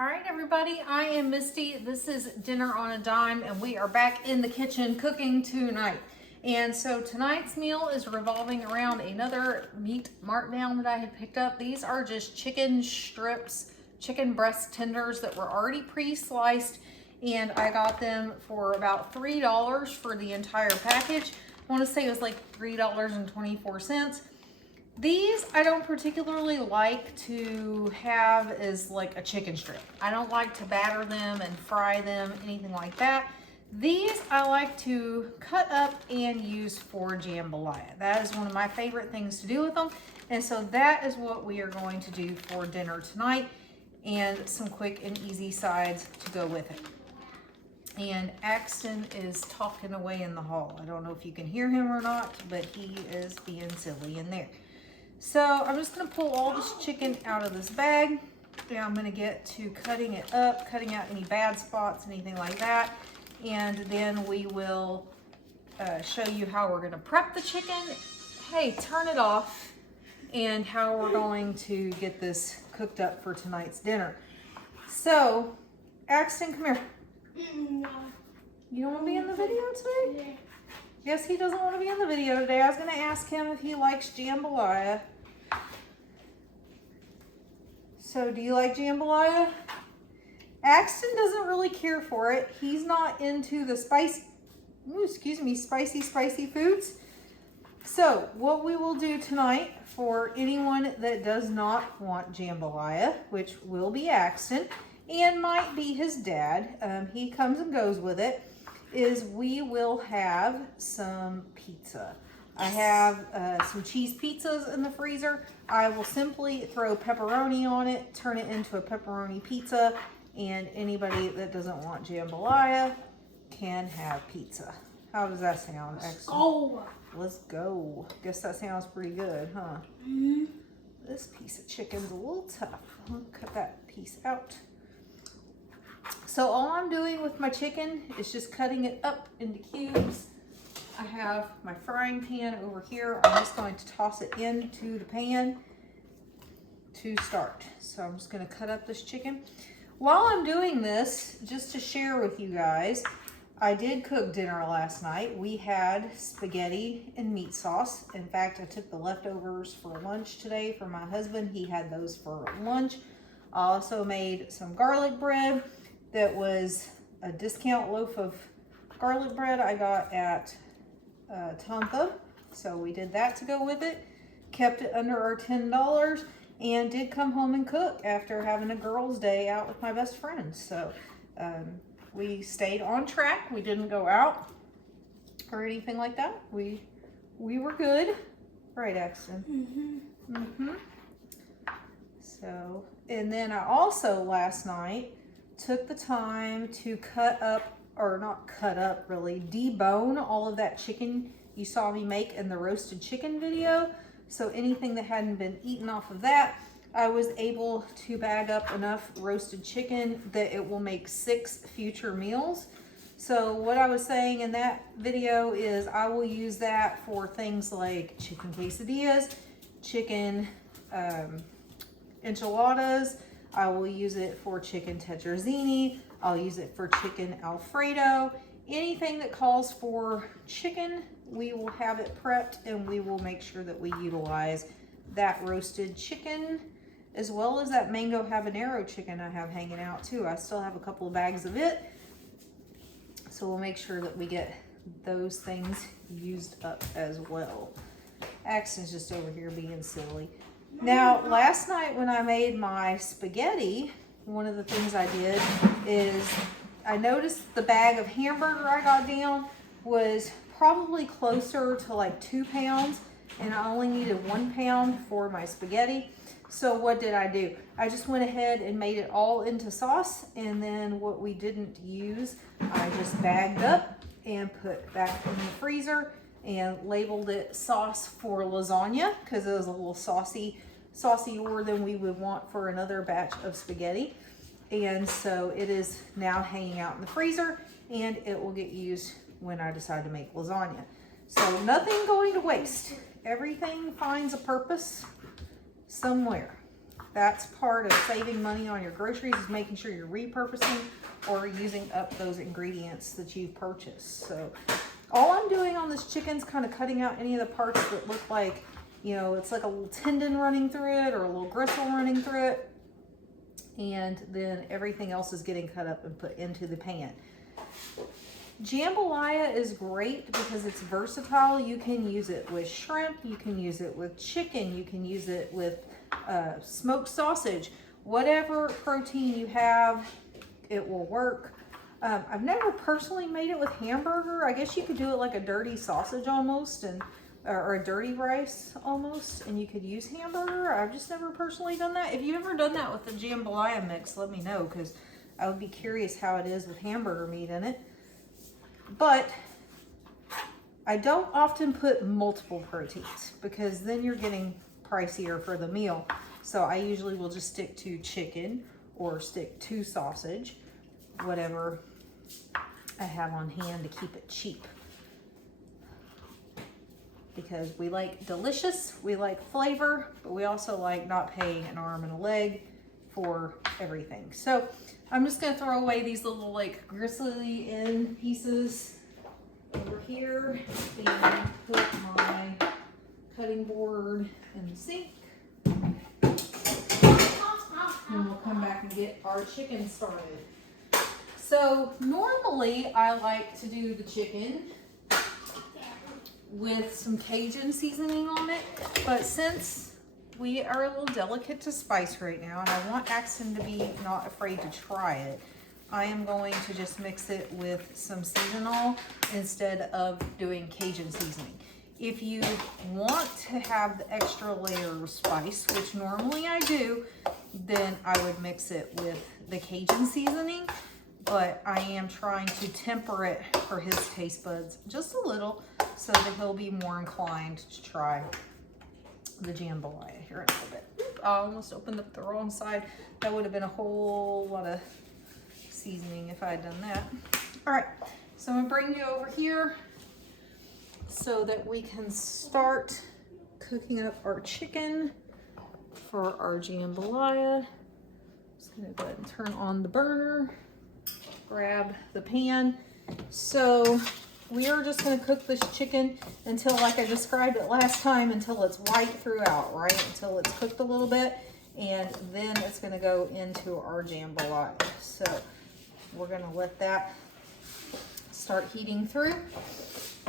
All right, everybody, I am Misty. This is Dinner on a Dime, and we are back in the kitchen cooking tonight. And so tonight's meal is revolving around another meat markdown that I had picked up. These are just chicken strips, chicken breast tenders that were already pre-sliced, and I got them for about $3 for the entire package. I want to say it was like $3.24. These I don't particularly like to have as like a chicken strip. I don't like to batter them and fry them, anything like that. These I like to cut up and use for jambalaya. That is one of my favorite things to do with them. And so that is what we are going to do for dinner tonight, and some quick and easy sides to go with it. And Axton is talking away in the hall. I don't know if you can hear him or not, but he is being silly in there. So I'm just gonna pull all this chicken out of this bag, and I'm gonna get to cutting it up, cutting out any bad spots, anything like that. And then we will show you how we're gonna prep the chicken. Hey, turn it off. And how we're going to get this cooked up for tonight's dinner. So, Axton, come here. No. You don't wanna be in the video today? Yes, he doesn't want to be in the video today. I was going to ask him if he likes jambalaya. So, do you like jambalaya? Axton doesn't really care for it. He's not into the spicy foods. So, what we will do tonight for anyone that does not want jambalaya, which will be Axton and might be his dad, he comes and goes with it, is we will have some pizza. I have some cheese pizzas in the freezer. I will simply throw pepperoni on it, turn it into a pepperoni pizza, and anybody that doesn't want jambalaya can have pizza. How does that sound? Excellent. Let's go. Guess that sounds pretty good, huh? Mm-hmm. This piece of chicken's a little tough. I'll cut that piece out. So all I'm doing with my chicken is just cutting it up into cubes. I have my frying pan over here. I'm just going to toss it into the pan to start. So I'm just going to cut up this chicken. While I'm doing this, just to share with you guys, I did cook dinner last night. We had spaghetti and meat sauce. In fact, I took the leftovers for lunch today for my husband. He had those for lunch. I also made some garlic bread. That was a discount loaf of garlic bread I got at Tonka. So we did that to go with it. Kept it under our $10 and did come home and cook after having a girls' day out with my best friend. So we stayed on track. We didn't go out or anything like that. We were good. Right, Axton? Mm-hmm. So, and then I also last night took the time to cut up, or not cut up really, debone all of that chicken you saw me make in the roasted chicken video. So anything that hadn't been eaten off of that, I was able to bag up enough roasted chicken that it will make 6 future meals. So what I was saying in that video is I will use that for things like chicken quesadillas, chicken enchiladas. I will use it for chicken tetrazzini. I'll use it for chicken Alfredo. Anything that calls for chicken, we will have it prepped, and we will make sure that we utilize that roasted chicken, as well as that mango habanero chicken I have hanging out too. I still have a couple of bags of it. So we'll make sure that we get those things used up as well. Axton's just over here being silly. Now, last night when I made my spaghetti, one of the things I did is I noticed the bag of hamburger I got down was probably closer to like 2 pounds, and I only needed 1 pound for my spaghetti. So what did I do? I just went ahead and made it all into sauce, and then what we didn't use, I just bagged up and put back in the freezer and labeled it sauce for lasagna because it was a little saucier than we would want for another batch of spaghetti. And so it is now hanging out in the freezer, and it will get used when I decide to make lasagna. So nothing going to waste. Everything finds a purpose somewhere. That's part of saving money on your groceries, is making sure you're repurposing or using up those ingredients that you've purchased. So all I'm doing on this chicken is kind of cutting out any of the parts that look like, you know, it's like a little tendon running through it or a little gristle running through it. And then everything else is getting cut up and put into the pan. Jambalaya is great because it's versatile. You can use it with shrimp, you can use it with chicken, you can use it with smoked sausage. Whatever protein you have, it will work. I've never personally made it with hamburger. I guess you could do it like a dirty sausage almost, and or a dirty rice almost, and you could use hamburger. I've just never personally done that. If you've ever done that with the jambalaya mix, let me know, because I would be curious how it is with hamburger meat in it. But I don't often put multiple proteins because then you're getting pricier for the meal. So I usually will just stick to chicken or stick to sausage, whatever I have on hand to keep it cheap. Because we like delicious, we like flavor, but we also like not paying an arm and a leg for everything. So I'm just gonna throw away these little like gristly end pieces over here and put my cutting board in the sink. And we'll come back and get our chicken started. So normally I like to do the chicken with some Cajun seasoning on it, but since we are a little delicate to spice right now and I want Axton to be not afraid to try it, I am going to just mix it with some seasonal instead of doing Cajun seasoning. If you want to have the extra layer of spice, which normally I do, then I would mix it with the Cajun seasoning, but I am trying to temper it for his taste buds just a little so that he'll be more inclined to try the jambalaya here in a little bit. Oop, I almost opened up the wrong side. That would have been a whole lot of seasoning if I had done that. All right, so I'm gonna bring you over here so that we can start cooking up our chicken for our jambalaya. Just gonna go ahead and turn on the burner, grab the pan. So we are just gonna cook this chicken until, like I described it last time, until it's white throughout, right? Until it's cooked a little bit, and then it's gonna go into our jambalaya. So we're gonna let that start heating through.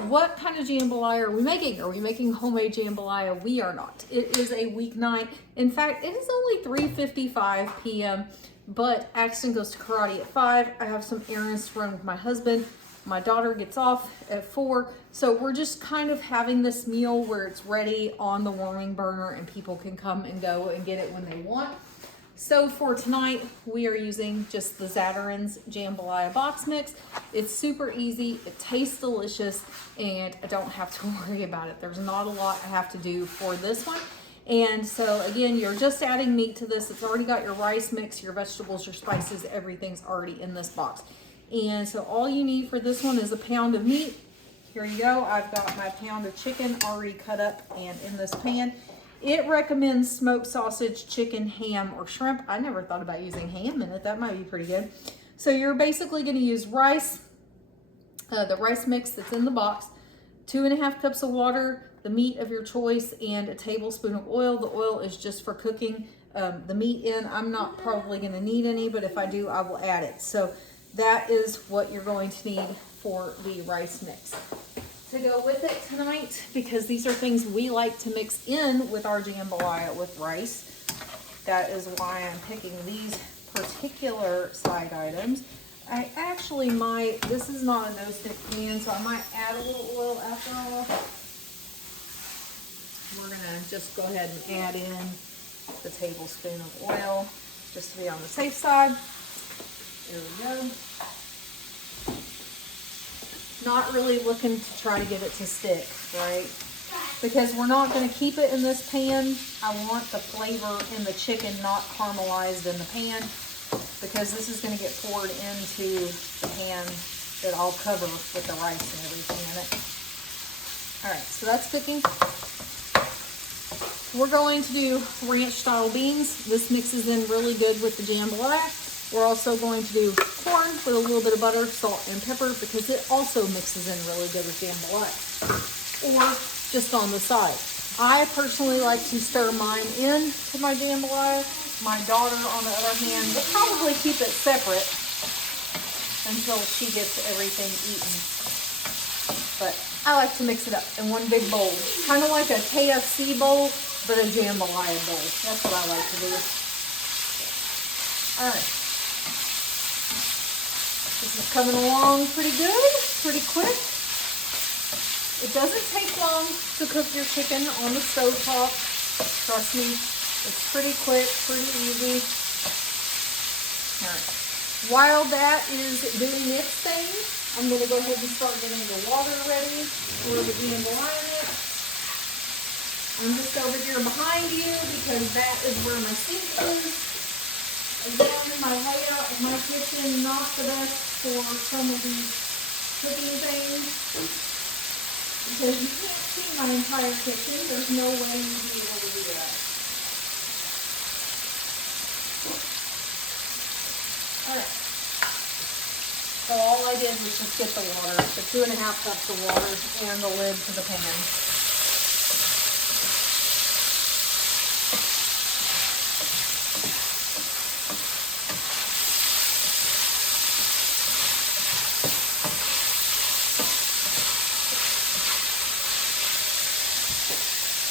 What kind of jambalaya are we making? Are we making homemade jambalaya? We are not. It is a weeknight. In fact, it is only 3:55 p.m., but Axton goes to karate at 5. I have some errands to run with my husband. My daughter gets off at 4. So we're just kind of having this meal where it's ready on the warming burner and people can come and go and get it when they want. So for tonight, we are using just the Zatarain's Jambalaya box mix. It's super easy, it tastes delicious, and I don't have to worry about it. There's not a lot I have to do for this one. And so again, you're just adding meat to this. It's already got your rice mix, your vegetables, your spices, everything's already in this box. And so all you need for this one is a pound of meat. Here you go, I've got my pound of chicken already cut up and in this pan. It recommends smoked sausage, chicken, ham, or shrimp. I never thought about using ham in it. That might be pretty good. So you're basically going to use rice, the rice mix that's in the box, 2.5 cups of water, the meat of your choice, and a tablespoon of oil. The oil is just for cooking the meat in. I'm not probably going to need any, but if I do, I will add it. So that is what you're going to need for the rice mix. To go with it tonight, because these are things we like to mix in with our jambalaya with rice. That is why I'm picking these particular side items. I actually might, this is not a no-stick pan, so I might add a little oil after all. We're gonna just go ahead and add in the tablespoon of oil just to be on the safe side. There we go. Not really looking to try to get it to stick, right? Because we're not going to keep it in this pan. I want the flavor in the chicken not caramelized in the pan, because this is going to get poured into the pan that I'll cover with the rice and everything in it. All right, so that's cooking. we're going to do ranch style beans. This mixes in really good with the jambalaya. We're also going to do corn with a little bit of butter, salt, and pepper because it also mixes in really good with jambalaya. Or just on the side. I personally like to stir mine in to my jambalaya. My daughter, on the other hand, will probably keep it separate until she gets everything eaten. But I like to mix it up in one big bowl. Kind of like a KFC bowl, but a jambalaya bowl. That's what I like to do. All right. This is coming along pretty good, pretty quick. It doesn't take long to cook your chicken on the stove top. Trust me, it's pretty quick, pretty easy. All right. While that is doing its thing, I'm going to go ahead and start getting the water ready for the jambalaya mix. I'm just over here behind you because that is where my sink is. Again, my layout of my kitchen, not the best for some of these cooking things. Because you can't see my entire kitchen. There's no way you'd be able to do that. Alright. So all I did was just get the water, the 2.5 cups of water, and the lid to the pan.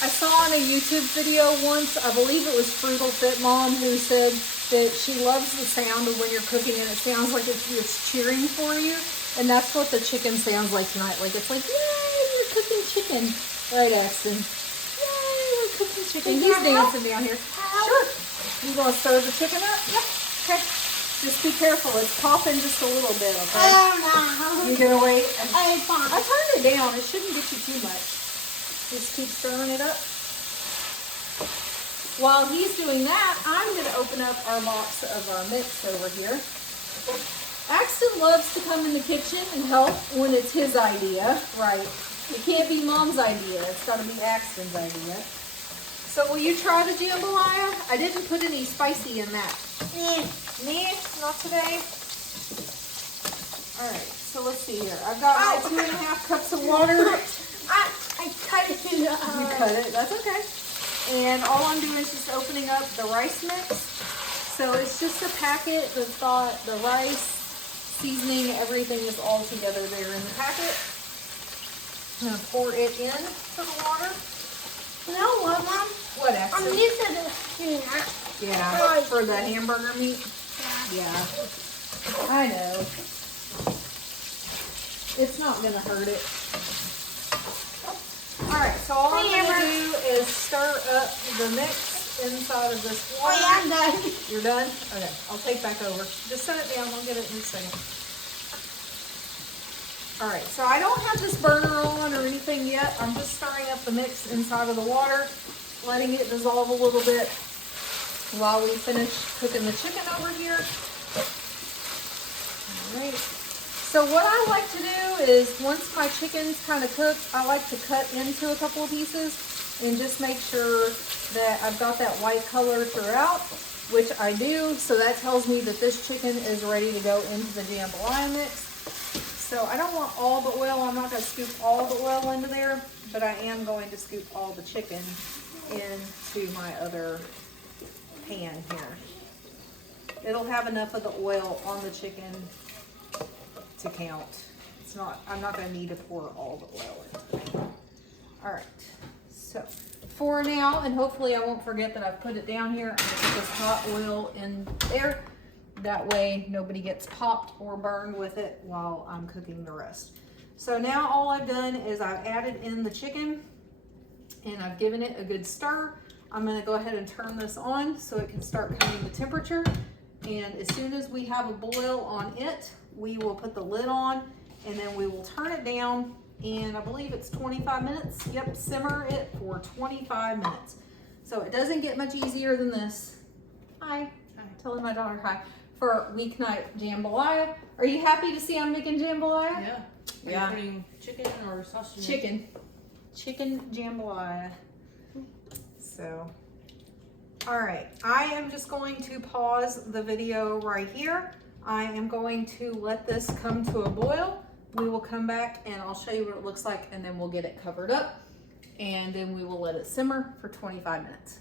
I saw on a YouTube video once, I believe it was Frugal Fit Mom, who said that she loves the sound of when you're cooking and it sounds like it's cheering for you. And that's what the chicken sounds like tonight. Like it's like, yay, we're cooking chicken. Right, Axton? Yay, we're cooking chicken. He's dancing down here. Sure. You want to stir the chicken up? Yep. Okay. Just be careful. It's popping just a little bit, okay? Oh, no. You gonna wait? I turned it down. It shouldn't get you too much. Just keep stirring it up. While he's doing that, I'm going to open up our box of our mix over here. Axton loves to come in the kitchen and help when it's his idea, right? It can't be Mom's idea. It's got to be Axton's idea. So will you try the jambalaya? I didn't put any spicy in that. Nah, not today. All right, so let's see here. I've got my 2.5 cups of water. I cut it. You cut it, that's okay. And all I'm doing is just opening up the rice mix. So it's just a packet that's got the rice, seasoning, everything is all together there in the packet. I'm going to pour it in to the water. You know what, Mom? What, Axel? I'm used to doing that. Yeah, for the hamburger meat? Yeah. I know. It's not going to hurt it. Alright, so all I'm going to do is stir up the mix inside of this water. Oh, yeah, I'm done. You're done? Okay, I'll take back over. Just set it down, I'll get it in a second. Alright, so I don't have this burner on or anything yet. I'm just stirring up the mix inside of the water, letting it dissolve a little bit while we finish cooking the chicken over here. Alright. So what I like to do is, once my chicken's kind of cooked, I like to cut into a couple of pieces and just make sure that I've got that white color throughout, which I do. So that tells me that this chicken is ready to go into the jambalaya mix. So I don't want all the oil. I'm not going to scoop all the oil into there, but I am going to scoop all the chicken into my other pan here. It'll have enough of the oil on the chicken to count. It's not, I'm not going to need to pour all the oil into it. All right, so for now, and hopefully I won't forget that I've put it down here, I'm going to put this hot oil in there. That way nobody gets popped or burned with it while I'm cooking the rest. So now all I've done is I've added in the chicken and I've given it a good stir. I'm going to go ahead and turn this on so it can start coming to temperature. And as soon as we have a boil on it, we will put the lid on and then we will turn it down, and I believe it's 25 minutes. Yep, simmer it for 25 minutes. So it doesn't get much easier than this. Hi. Hi. Telling my daughter hi. For weeknight jambalaya. Are you happy to see I'm making jambalaya? Yeah. Are you putting chicken or sausage? Chicken. Chicken jambalaya. So So, all right, I am just going to pause the video right here. I am going to let this come to a boil. We will come back and I'll show you what it looks like, and then we'll get it covered up, and then we will let it simmer for 25 minutes.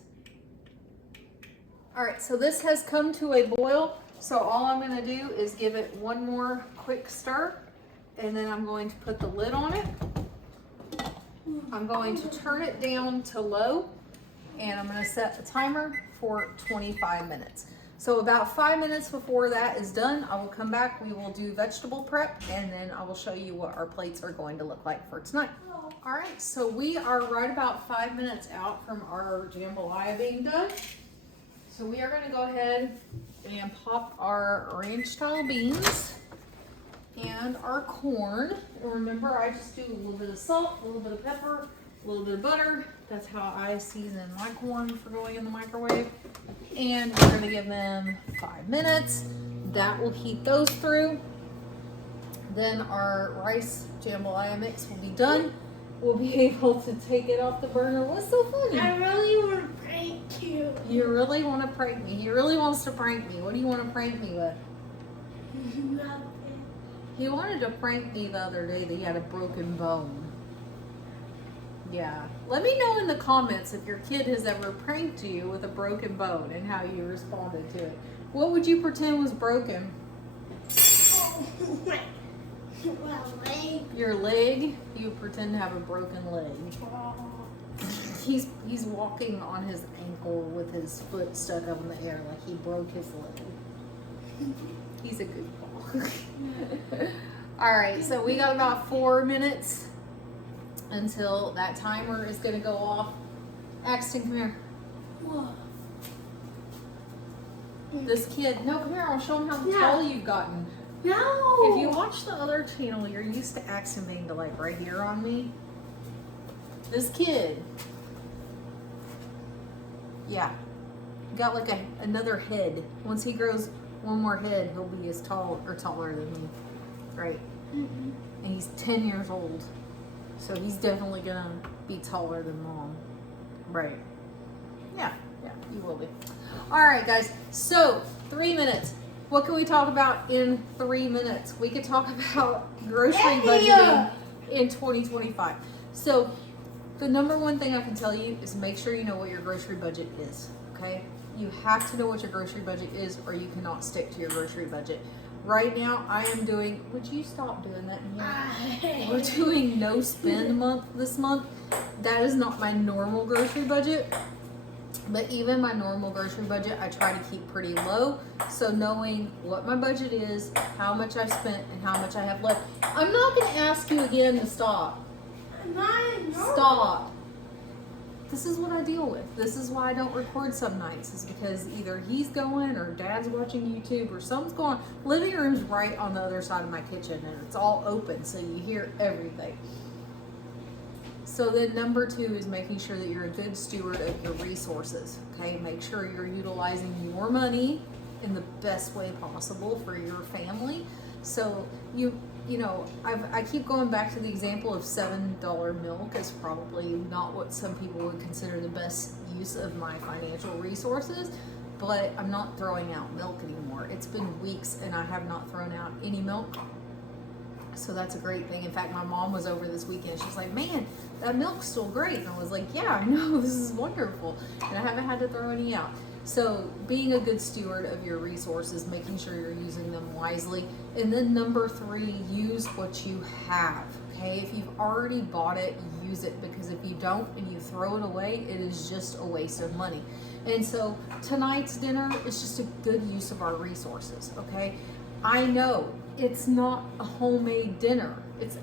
All right, so this has come to a boil. So all I'm gonna do is give it one more quick stir, and then I'm going to put the lid on it. I'm going to turn it down to low, and I'm gonna set a timer for 25 minutes. So about 5 minutes before that is done, I will come back, we will do vegetable prep, and then I will show you what our plates are going to look like for tonight. All right, so we are right about 5 minutes out from our jambalaya being done. So we are gonna go ahead and pop our ranch style beans and our corn. And remember, I just do a little bit of salt, a little bit of pepper, a little bit of butter. That's how I season my corn for going in the microwave. And we're gonna give them 5 minutes. That will heat those through. Then our rice jambalaya mix will be done. We'll be able to take it off the burner. What's so funny? I really want to prank you. You really want to prank me? He really wants to prank me. What do you want to prank me with? Nothing. He wanted to prank me the other day that he had a broken bone. Yeah. Let me know in the comments if your kid has ever pranked you with a broken bone and how you responded to it. What would you pretend was broken? Oh, my leg. Your leg? You pretend to have a broken leg. Oh. He's walking on his ankle with his foot stuck up in the air like he broke his leg. He's a goofball. All right, so we got about 4 minutes until that timer is gonna go off. Axton, come here. Whoa. This kid, no, come here, I'll show him how No. tall you've gotten. No. If you watch the other channel, you're used to Axton being to like right here on me. This kid, yeah, got like another head. Once he grows one more head, he'll be as tall or taller than me, right? Mm-hmm. And he's 10 years old, so he's definitely gonna be taller than mom, right? Yeah, you will be. All right, guys, so 3 minutes. What can we talk about in 3 minutes? We could talk about grocery budgeting in 2025. So the number one thing I can tell you is make sure you know what your grocery budget is, okay? You have to know what your grocery budget is, or you cannot stick to your grocery budget. Right now, I am doing, would you stop doing that in here? We're doing no spend month this month. That is not my normal grocery budget. But even my normal grocery budget, I try to keep pretty low. So knowing what my budget is, how much I spent, and how much I have left. I'm not going to ask you again to stop. Stop. This is what I deal with. This is why I don't record some nights, is because either he's going or dad's watching YouTube or something's going on. Living room's right on the other side of my kitchen and it's all open, so you hear everything. So then number 2 is making sure that you're a good steward of your resources, okay? Make sure you're utilizing your money in the best way possible for your family. So you know, I keep going back to the example of $7 milk is probably not what some people would consider the best use of my financial resources, but I'm not throwing out milk anymore. It's been weeks and I have not thrown out any milk. So that's a great thing. In fact, my mom was over this weekend. She's like, man, that milk's still great. And I was like, yeah, I know, this is wonderful. And I haven't had to throw any out. So being a good steward of your resources, making sure you're using them wisely. And then number 3, use what you have, okay? If you've already bought it, use it, because if you don't and you throw it away, it is just a waste of money. And so tonight's dinner is just a good use of our resources, okay? I know it's not a homemade dinner. It's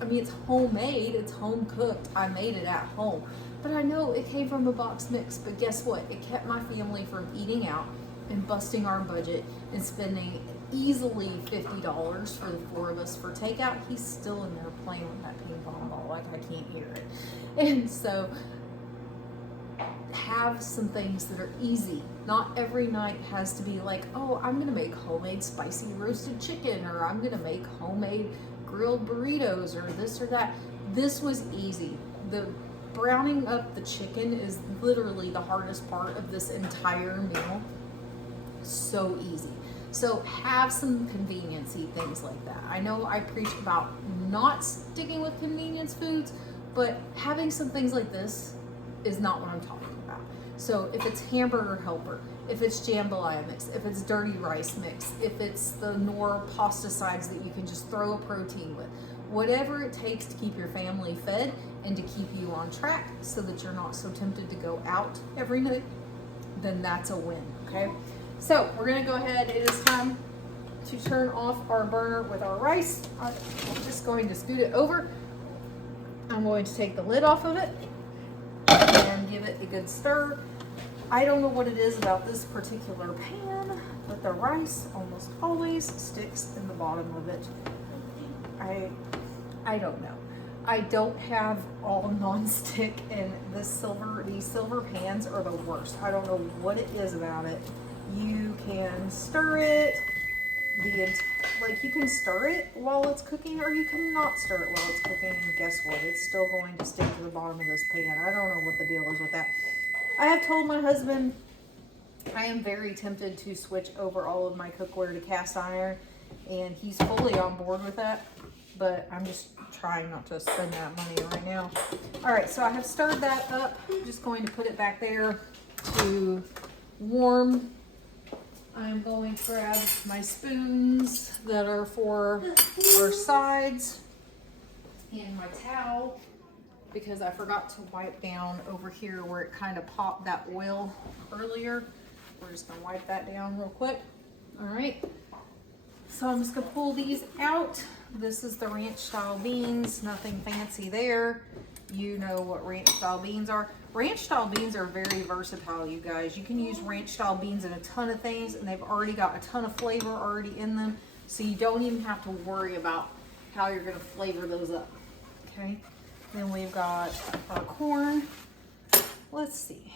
homemade, it's home cooked. I made it at home. But I know it came from a box mix, but guess what? It kept my family from eating out and busting our budget and spending easily $50 for the 4 of us for takeout. He's still in there playing with that ping pong ball like I can't hear it. And so have some things that are easy. Not every night has to be like, oh, I'm gonna make homemade spicy roasted chicken, or I'm gonna make homemade grilled burritos, or this or that. This was easy. The browning up the chicken is literally the hardest part of this entire meal. So easy. So have some convenience-y things like that. I know I preach about not sticking with convenience foods, but having some things like this is not what I'm talking about. So if it's hamburger helper, if it's jambalaya mix, if it's dirty rice mix, if it's the Knorr pasta sides that you can just throw a protein with, whatever it takes to keep your family fed and to keep you on track so that you're not so tempted to go out every night, then that's a win, okay? So we're gonna go ahead, it is time to turn off our burner with our rice. I'm just going to scoot it over. I'm going to take the lid off of it and give it a good stir. I don't know what it is about this particular pan, but the rice almost always sticks in the bottom of it. I don't know. I don't have all non-stick, and these silver pans are the worst. I don't know what it is about it. You can stir it, you can stir it while it's cooking, or you cannot stir it while it's cooking, and guess what? It's still going to stick to the bottom of this pan. I don't know what the deal is with that. I have told my husband I am very tempted to switch over all of my cookware to cast iron, and he's fully on board with that, but I'm just trying not to spend that money right now. All right, so I have stirred that up. I'm just going to put it back there to warm. I'm going to grab my spoons that are for our sides and my towel, because I forgot to wipe down over here where it kind of popped that oil earlier. We're just gonna wipe that down real quick. All right, so I'm just gonna pull these out. This is the ranch style beans, nothing fancy there. You know what ranch style beans are. Ranch style beans are very versatile, you guys. You can use ranch style beans in a ton of things, and they've already got a ton of flavor already in them, so you don't even have to worry about how you're gonna flavor those up, okay? Then we've got our corn. Let's see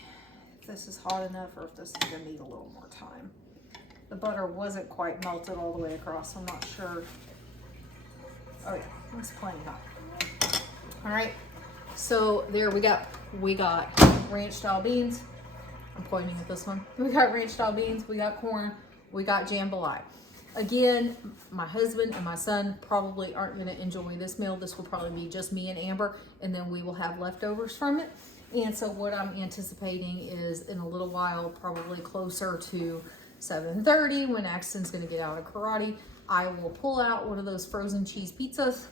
if this is hot enough or if this is gonna need a little more time. The butter wasn't quite melted all the way across, so I'm not sure. Oh yeah, it's plenty hot. All right, so there we got ranch style beans. I'm pointing at this one. We got ranch style beans, we got corn, we got jambalaya. Again, my husband and my son probably aren't gonna enjoy this meal. This will probably be just me and Amber, and then we will have leftovers from it. And so what I'm anticipating is in a little while, probably closer to 7:30, when Axton's gonna get out of karate, I will pull out one of those frozen cheese pizzas,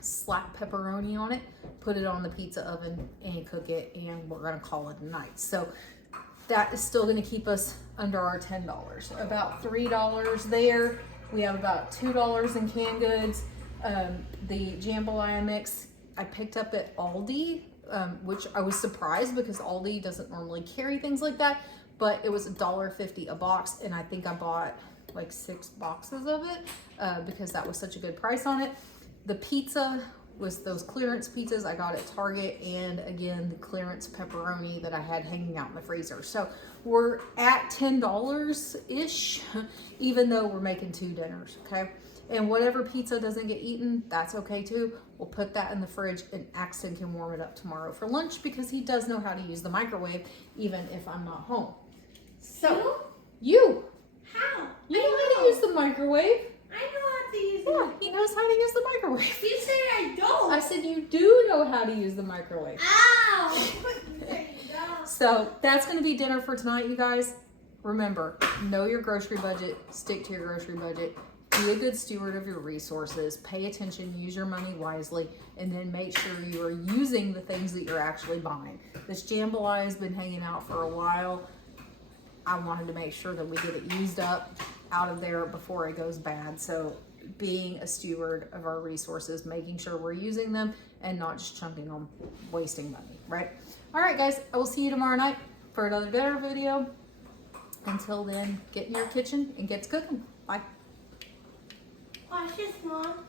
slap pepperoni on it, put it on the pizza oven and cook it, and we're gonna call it a night. So that is still gonna keep us under our $10. About $3 there. We have about $2 in canned goods. The jambalaya mix I picked up at Aldi, which I was surprised because Aldi doesn't normally carry things like that, but it was $1.50 a box, and I think I bought like 6 boxes of it because that was such a good price on it. The pizza was those clearance pizzas I got at Target, and again, the clearance pepperoni that I had hanging out in the freezer. So we're at $10-ish, even though we're making 2 dinners, okay? And whatever pizza doesn't get eaten, that's okay too. We'll put that in the fridge, and Axton can warm it up tomorrow for lunch because he does know how to use the microwave, even if I'm not home. So, you? How? You know how to use the microwave? I know how to use Yeah, it. he knows how to use the microwave. You say I don't. I said you do know how to use the microwave. Ow! You say you don't. So that's going to be dinner for tonight, you guys. Remember, know your grocery budget, stick to your grocery budget, be a good steward of your resources, pay attention, use your money wisely, and then make sure you are using the things that you're actually buying. This jambalaya has been hanging out for a while. I wanted to make sure that we get it used up out of there before it goes bad. So being a steward of our resources, making sure we're using them and not just chunking them, wasting money, right? All right, guys, I will see you tomorrow night for another dinner video. Until then, get in your kitchen and get to cooking. Bye. Watch this, Mom.